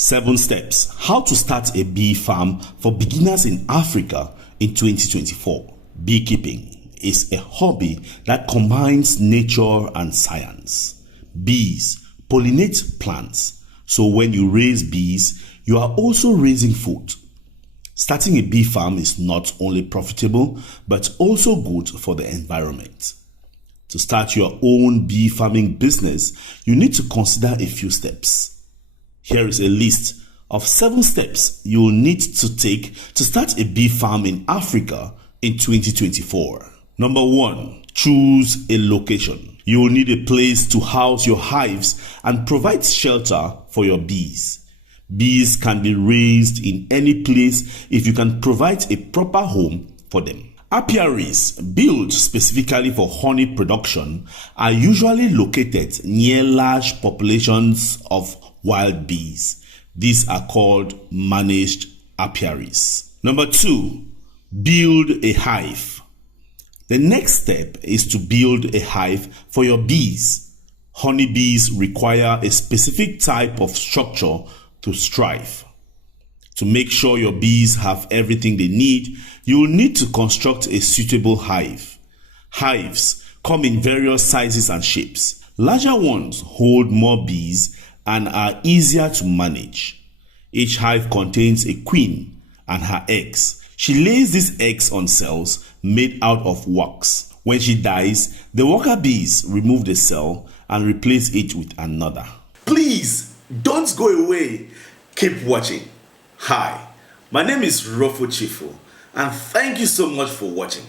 7 steps how to start a bee farm for beginners in Africa in 2024. Beekeeping is a hobby that combines nature and science. Bees pollinate plants, so when you raise bees, you are also raising food. Starting a bee farm is not only profitable, but also good for the environment. To start your own bee farming business, you need to consider a few steps. Here is a list of 7 steps you will need to take to start a bee farm in Africa in 2024. Number 1, choose a location. You will need a place to house your hives and provide shelter for your bees. Bees can be raised in any place if you can provide a proper home for them. Apiaries built specifically for honey production are usually located near large populations of wild bees. These are called managed apiaries. Number 2, build a hive. The next step is to build a hive for your bees. Honeybees require a specific type of structure to thrive. To make sure your bees have everything they need, you will need to construct a suitable hive. Hives come in various sizes and shapes. Larger ones hold more bees and are easier to manage. Each hive contains a queen and her eggs. She lays these eggs on cells made out of wax. When she dies, the worker bees remove the cell and replace it with another. Please don't go away. Keep watching. Hi, my name is Rofo Chifo, and thank you so much for watching.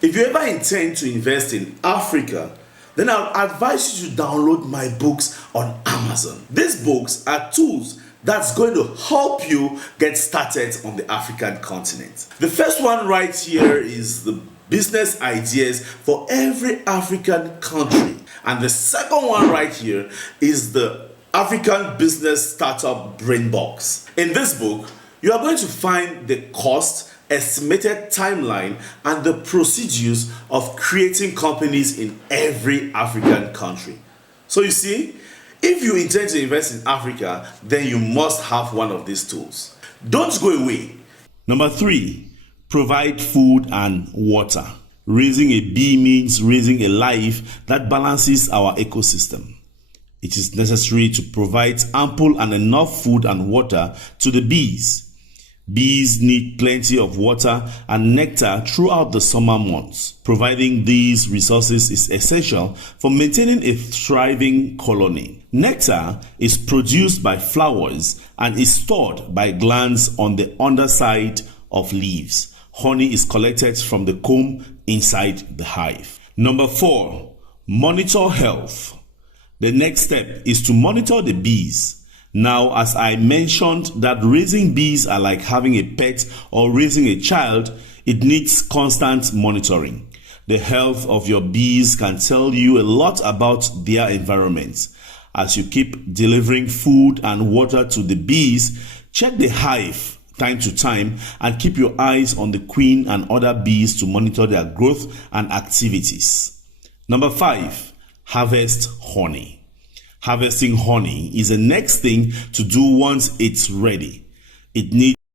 If you ever intend to invest in Africa, then I'll advise you to download my books on Amazon. These books are tools that's going to help you get started on the African continent. The first one right here is the business ideas for every African country. And the second one right here is the African business startup BRAINBOX. In this book, you are going to find the cost, estimated timeline, and the procedures of creating companies in every African country. So you see, if you intend to invest in Africa, then you must have one of these tools. Don't go away. Number 3, provide food and water. Raising a bee means raising a life that balances our ecosystem. It is necessary to provide ample and enough food and water to the bees. Bees need plenty of water and nectar throughout the summer months. Providing these resources is essential for maintaining a thriving colony. Nectar is produced by flowers and is stored by glands on the underside of leaves. Honey is collected from the comb inside the hive. Number 4, monitor health. The next step is to monitor the bees. Now, as I mentioned that raising bees are like having a pet or raising a child, it needs constant monitoring. The health of your bees can tell you a lot about their environment. As you keep delivering food and water to the bees, check the hive time to time and keep your eyes on the queen and other bees to monitor their growth and activities. Number 5, harvest honey. Harvesting honey is the next thing to do once it's ready. It needs